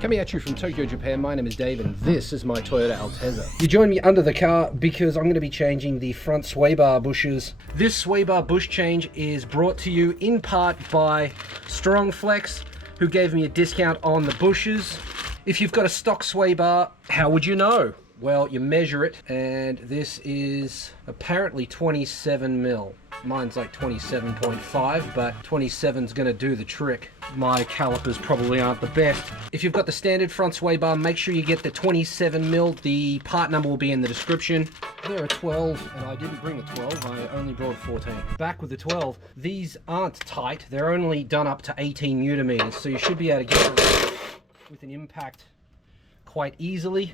Coming at you from Tokyo, Japan, my name is Dave and this is my Toyota Altezza. You join me under the car because I'm going to be changing the front swaybar bushes. This swaybar bush change is brought to you in part by StrongFlex, who gave me a discount on the bushes. If you've got a stock swaybar, how would you know? Well, you measure it, and this is apparently 27 mil. Mine's like 27.5, but 27's gonna do the trick. My calipers probably aren't the best. If you've got the standard front sway bar, make sure you get the 27 mil. The part number will be in the description. There are 12, and I didn't bring a 12, I only brought 14. Back with the 12, these aren't tight, they're only done up to 18 Newton meters, so you should be able to get it with an impact quite easily.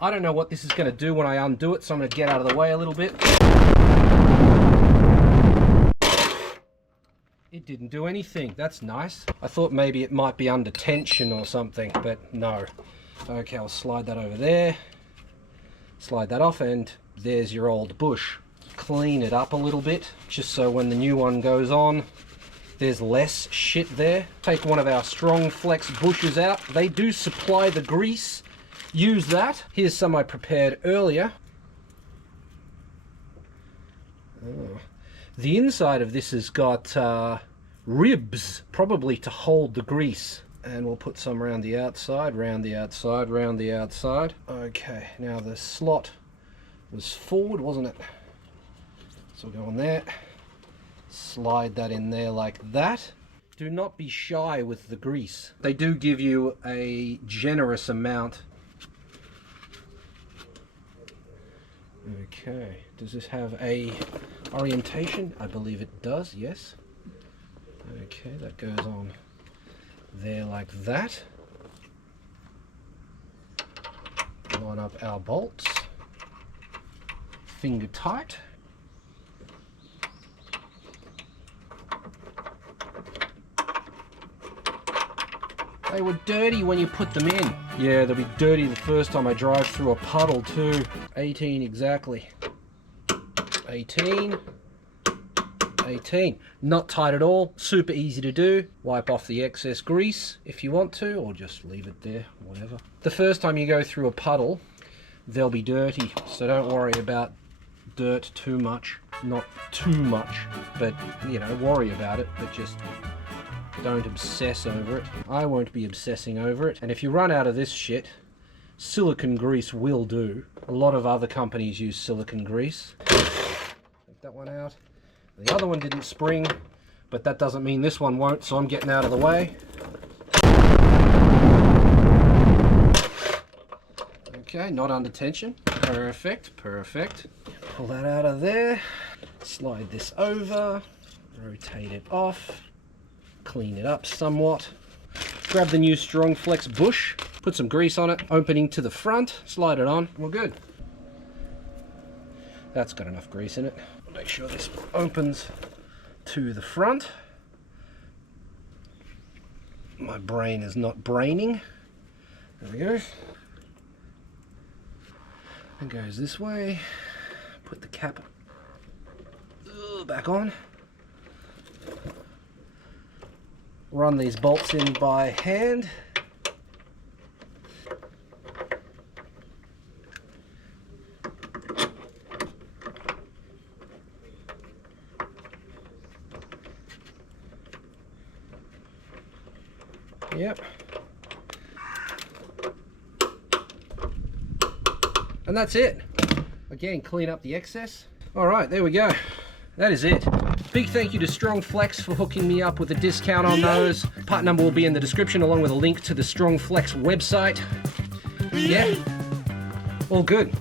I don't know what this is gonna do when I undo it, so I'm gonna get out of the way a little bit. It didn't do anything. That's nice. I thought maybe it might be under tension or something, but no. Okay, I'll slide that over there. Slide that off, and there's your old bush. Clean it up a little bit, just so when the new one goes on, there's less shit there. Take one of our StrongFlex bushes out. They do supply the grease. Use that. Here's some I prepared earlier. Oh. The inside of this has got ribs, probably to hold the grease. And we'll put some around the outside, round the outside, round the outside. Okay, now the slot was forward, wasn't it? So we'll go on there. Slide that in there like that. Do not be shy with the grease. They do give you a generous amount. Okay, does this have a orientation? I believe it does, yes. Okay, that goes on there like that. Line up our bolts. Finger tight. They were dirty when you put them in. Yeah, they'll be dirty the first time I drive through a puddle too. 18 exactly. 18. 18. Not tight at all. Super easy to do. Wipe off the excess grease if you want to, or just leave it there, whatever. The first time you go through a puddle, they'll be dirty, so don't worry about dirt too much. Not too much, but you know, worry about it, but just don't obsess over it. I won't be obsessing over it. And if you run out of this shit, silicone grease will do. A lot of other companies use silicone grease. Take that one out. The other one didn't spring, but that doesn't mean this one won't, so I'm getting out of the way. Okay, not under tension. Perfect, perfect. Pull that out of there. Slide this over. Rotate it off. Clean it up somewhat. Grab the new StrongFlex bush, put some grease on it, opening to the front, slide it on, we're good. That's got enough grease in it. Make sure this opens to the front. My brain is not braining. There we go. And goes this way. Put the cap back on. Run these bolts in by hand. Yep. And that's it. Again, clean up the excess. All right, there we go. That is it. Big thank you to StrongFlex for hooking me up with a discount on those. Part number will be in the description along with a link to the StrongFlex website. Yeah, all good.